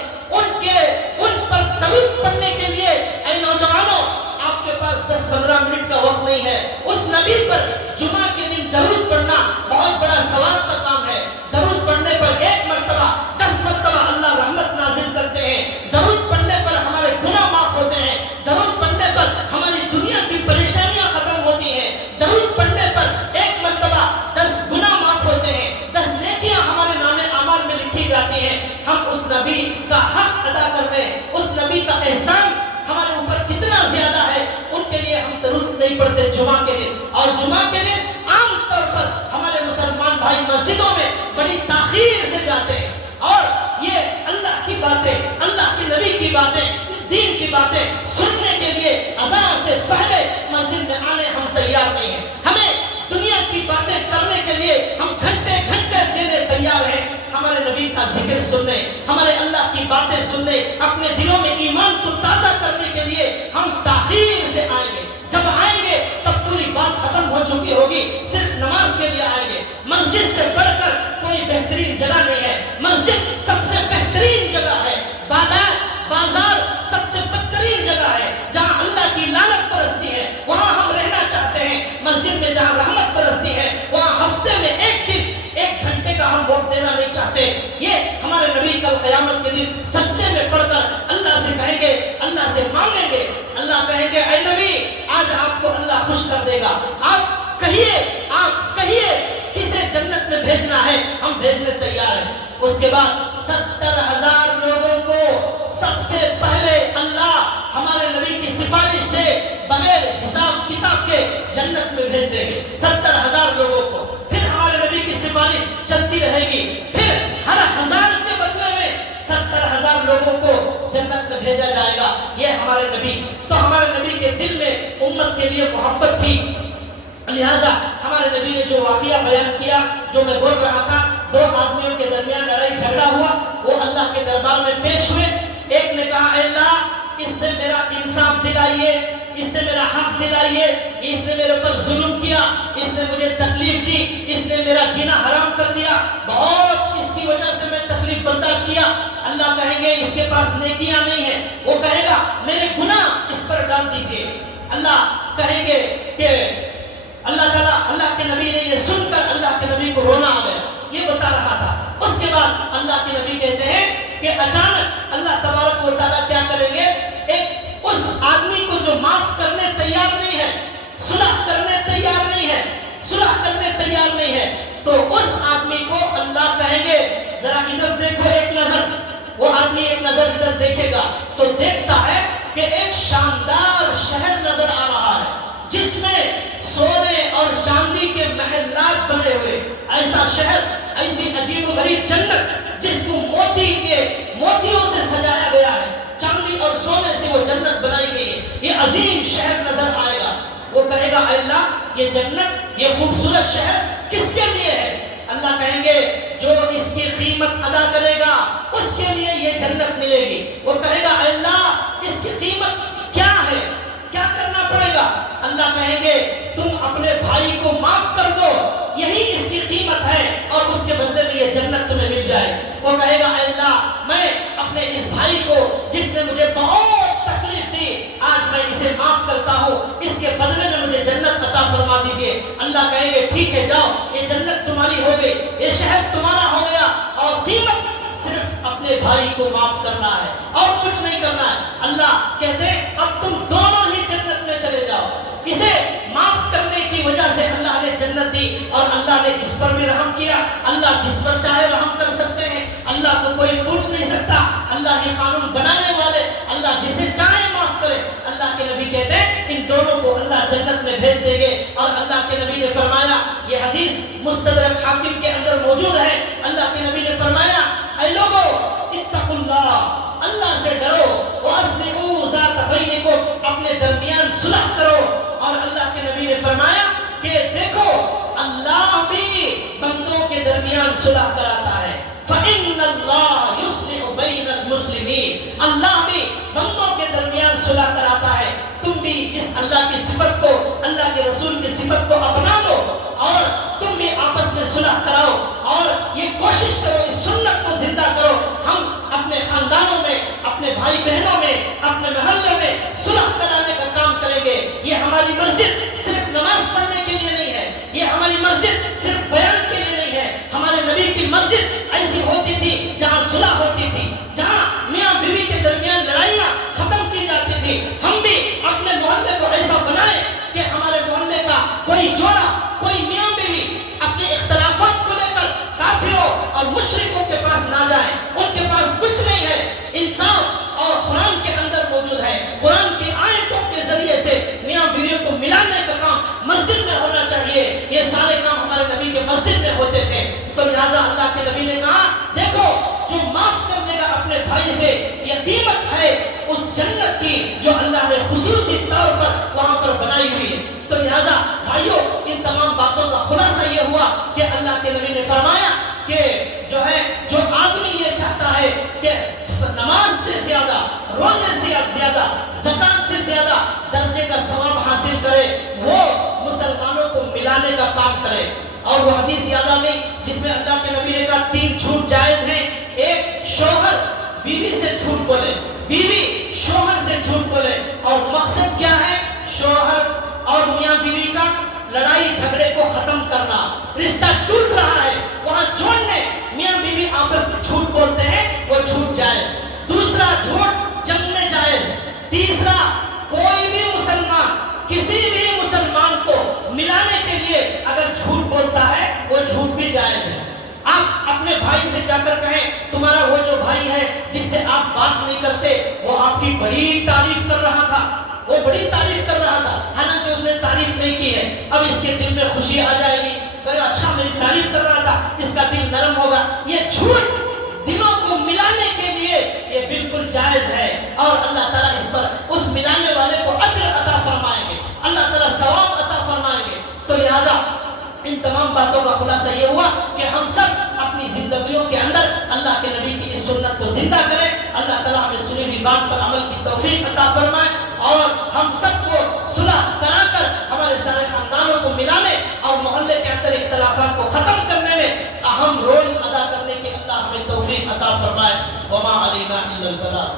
ان پر درود پڑھنے کے لیے اے نوجوانوں آپ کے پاس 10-15 منٹ کا وقت نہیں ہے. اس نبی پر جمعہ کے دن درود پڑھنا بہت بڑا ثواب کا کام ہے. درود پڑھنے پر 1 مرتبہ 10 مرتبہ اللہ رحمت نازل کرتے ہیں. درود پڑھنے پر ہمارے گناہ معاف ہوتے ہیں. درود پڑھنے پر ہماری دنیا کی پریشانیاں ختم ہوتی ہیں. درود پڑھنے پر 1 مرتبہ 10 گناہ معاف ہوتے ہیں. 10 نیکیاں ہمارے نامے اعمال میں لکھی جاتی ہیں. ہم اس نبی کا حق ادا کر رہے ہیں. اس نبی کا احسان ہمارے اوپر کتنا زیادہ ہے. ان کے لیے ہم درود نہیں پڑھتے جمعہ کے دن. اور جمعہ کے دن عام طور پر ہمارے مسلمان بھائی مسجدوں میں بڑی تاخیر سے جاتے ہیں اور یہ اللہ کی باتیں, اللہ کے نبی کی باتیں, دین کی باتیں سننے کے لیے اذان سے پہلے مسجد میں آنے ہم تیار نہیں ہیں. ہمیں دنیا کی باتیں کرنے کے لیے ہم گھنٹے گھنٹے دینے تیار ہیں. ہمارے نبی کا ذکر سننے, ہمارے اللہ کی باتیں سننے, اپنے دلوں میں ایمان کو تازہ کرنے کے لیے ہم تاخیر سے آئیں گے. جب آئیں گے تب پوری بات ختم ہو چکی ہوگی. صرف نماز کے لیے آئیں گے. مسجد سے بڑھ کر کوئی بہترین جگہ نہیں ہے. مسجد سب سے بہترین جگہ ہے. بازار سب سے بدترین جگہ ہے. جہاں اللہ کی لعنت برستی ہے وہاں ہم رہنا چاہتے ہیں. مسجد میں جہاں رحمت برستی ہے وہاں ہفتے میں 1 دن 1 گھنٹے کا ہم وقت دینا نہیں چاہتے. یہ ہمارے نبی کل قیامت کے دن سجدے میں پڑھ کر اللہ سے کہیں گے, اللہ سے مانگیں گے. اللہ کہیں گے اے نبی آج آپ کو اللہ خوش کر دے گا. آپ کہیے کسے جنت میں بھیجنا ہے, ہم بھیجنے تیار ہیں. اس کے بعد 70,000 لوگوں کو سب سے پہلے اللہ ہمارے نبی کی سفارش سے بغیر حساب کتاب کے جنت میں بھیج دیں گے. 70,000 لوگوں کو. پھر ہمارے نبی کی سفارش چلتی رہے گی. پھر ہر 1000 کے بدلے میں 70,000 لوگوں کو جنت میں بھیجا جائے گا. یہ ہمارے نبی. تو ہمارے نبی کے دل میں امت کے لیے محبت تھی. لہذا ہمارے نبی نے جو واقعہ بیان کیا, جو میں بول رہا تھا, 2 آدمیوں کے درمیان لڑائی جھگڑا ہوا. وہ اللہ کے دربار میں پیش ہوئے. ایک نے کہا اے اللہ اس سے میرا انصاف دلائیے, اس سے میرا حق دلائیے, اس نے میرے پر ظلم کیا, اس نے مجھے تکلیف دی, اس نے میرا جینا حرام کر دیا, بہت اس کی وجہ سے میں تکلیف برداشت کیا. اللہ کہیں گے اس کے پاس نیکیاں نہیں ہیں. وہ کہے گا میرے گناہ اس پر ڈال دیجئے. اللہ کہیں گے کہ اللہ تعالیٰ, اللہ کے نبی نے یہ سن کر اللہ کے نبی کو رونا آ گیا. یہ بتا رہا تھا. اس کے بعد اللہ کے نبی کہتے ہیں کہ اچانک اللہ تبارک و تعالیٰ کیا کریں گے, ایک اس آدمی کو جو معاف کرنے تیار نہیں ہے, صلح کرنے تیار نہیں ہے, صلح کرنے تیار نہیں ہے, تو اس آدمی کو اللہ کہیں گے ذرا ادھر دیکھو ایک نظر. وہ آدمی ایک نظر ادھر دیکھے گا تو دیکھتا ہے کہ ایک شاندار شہر نظر آ رہا ہے جس میں سونے اور چاندی کے محلات بنے ہوئے. ایسا شہر, ایسی عجیب و غریب جنت جس کو موتیوں سے سجایا گیا ہے, چاندی اور سونے سے وہ جنت بنائی گئی ہے. یہ عظیم شہر نظر آئے گا. وہ کہے گا اے اللہ یہ جنت, یہ خوبصورت شہر کس کے لیے ہے؟ اللہ کہیں گے جو اس کی قیمت ادا کرے گا اس کے لیے یہ جنت ملے گی. وہ کہے گا اے اللہ اس کی قیمت کیا ہے, کیا کرنا پڑے گا؟ اللہ کہیں گے تم اپنے بھائی کو معاف کر دو, یہی اس کی قیمت ہے اور اس کے بدلے میں یہ جنت تمہیں مل جائے. وہ کہے گا اے اللہ میں اپنے اس بھائی کو جس نے مجھے بہت تکلیف دی آج میں اسے معاف کرتا ہوں, اس کے بدلے میں مجھے جنت عطا فرما دیجئے. اللہ کہیں گے ٹھیک ہے جاؤ, یہ جنت تمہاری ہو گئی, یہ شہر تمہارا ہو گیا, اور قیمت صرف اپنے بھائی کو معاف کرنا ہے اور کچھ نہیں کرنا ہے. اللہ کہتے ہیں اب تم دونوں ہی جنت میں چلے جاؤ. اسے معاف کرنے کی وجہ سے اللہ نے جنت دی اور اللہ نے اس پر بھی رحم کیا. اللہ جس پر چاہے رحم کر سکتے ہیں, اللہ کو کوئی پوچھ نہیں سکتا. اللہ ہی قانون بنانے والے, اللہ جسے چاہے معاف کرے. اللہ کے نبی کہتے ہیں ان دونوں کو اللہ جنت میں بھیج دیں گے. اور اللہ کے نبی نے فرمایا, یہ حدیث مستدرک حاکم کے اندر موجود ہے, اللہ کے نبی نے فرمایا اے لوگو اتقوا اللہ, اللہ سے ڈرو, واصلحوا ذات بینکم, درمیان صلح کرو. اور اللہ کے نبی نے فرمایا کہ دیکھو اللہ بھی بندوں کے درمیان صلح کراتا ہے. فَإِنَّ اللَّهَ يُصْلِحُ بَيْنَ الْمُسْلِمِينَ. اللہ بھی بندوں کے درمیان صلح کراتا ہے. تم بھی اس اللہ کی صفت کو, اللہ کے رسول کی صفت کو اپنا لو اور تم بھی آپس میں صلح کراؤ اور یہ کوشش کرو, اس سنت کو زندہ کرو. ہم اپنے خاندانوں میں, اپنے بھائی بہنوں میں, اپنے محلوں میں صلح کرانے کا کام کریں گے. یہ ہماری مسجد صرف نماز پڑھنے کے لیے نہیں ہے, یہ ہماری مسجد صرف بیان کے لیے نہیں ہے. ہمارے نبی کی مسجد ایسی ہوتی تھی جہاں صلح ہوتی تھی, جہاں میاں بیوی کے درمیان لڑائیاں ختم کی جاتی تھی. ہم بھی اپنے محلے کو ایسا بنائیں کہ ہمارے محلے کا کوئی جوڑا, کوئی میاں بیوی اپنے اختلافات کو لے کر کافروں اور مشرکوں کے پاس نہ جائیں. ان کے پاس کچھ نہیں ہے, انصاف اور قرآن کے اندر موجود ہے. قرآن کی آیتوں کے ذریعے سے میاں بیوی کو ملانے کا کام مسجد میں ہونا چاہیے. یہ سارے کام ہمارے نبی کے مسجد میں ہوتے تھے. تو لہٰذا اللہ کے نبی نے کہا دیکھو جو معاف کر دے گا اپنے بھائی سے, یہ قیمت ہے اس جنت کی جو اللہ نے خصوصی طور پر وہاں پر بنائی ہوئی ہے. تو لہٰذا بھائیوں, ان تمام باتوں کا خلاصہ یہ ہوا کہ اللہ کے نبی نے فرمایا کہ جو آدمی یہ چاہتا ہے کہ نماز سے زیادہ, روزے سے زیادہ, زکات سے زیادہ درجے کا ثواب حاصل کرے, وہ مسلمانوں کو ملانے کا کام کرے. اور وہ حدیث یاد آ گئی جس میں اللہ کے نبی نے کہا 3 جھوٹ جائز ہیں. ایک, شوہر بیوی سے جھوٹ بولے, بیوی شوہر سے جھوٹ بولے. اور مقصد کیا ہے؟ شوہر اور میاں بیوی کا لڑائی جھگڑے کو ختم کرنا. رشتہ ٹوٹ رہا ہے, وہاں چھوڑنے, میاں بیوی آپس میں جھوٹ بولتے ہیں, وہ جھوٹ جائز. دوسرا, جھوٹ جنگ میں جائز. تیسرا, کوئی بھی مسلمان کسی بھی مسلمان کو ملانے کے لیے اگر جھوٹ بولتا ہے وہ جھوٹ بھی جائز ہے. آپ اپنے بھائی سے جا کر کہیں تمہارا وہ جو بھائی ہے جس سے آپ بات نہیں کرتے وہ آپ کی بڑی تعریف کر رہا تھا, وہ بڑی تعریف کر رہا تھا, حالانکہ اس نے تعریف نہیں کی ہے. اب اس کے دل میں خوشی آ جائے گی, کہ اچھا میری تعریف کر رہا تھا, اس کا دل نرم ہوگا. یہ جھوٹ دلوں کو ملانے کے لیے یہ بالکل جائز ہے اور اللہ تعالیٰ اس پر اس ملانے والے کو اجر عطا فرمائیں گے, اللہ تعالیٰ ثواب عطا فرمائیں گے. تو لہٰذا ان تمام باتوں کا خلاصہ یہ ہوا کہ ہم سب اپنی زندگیوں کے اندر اللہ کے نبی کی اس سنت کو زندہ کریں. اللہ تعالیٰ ہمیں سنی ہوئی بات پر عمل کی توفیق عطا فرمائے اور ہم سب کو صلح کرا کر ہمارے سارے خاندانوں کو ملانے اور محلے کے اندر اختلافات کو ختم کرنے میں اہم رول ادا کرنے کی اللہ ہمیں توفیق عطا فرمائے. وما علینا الا البلاغ.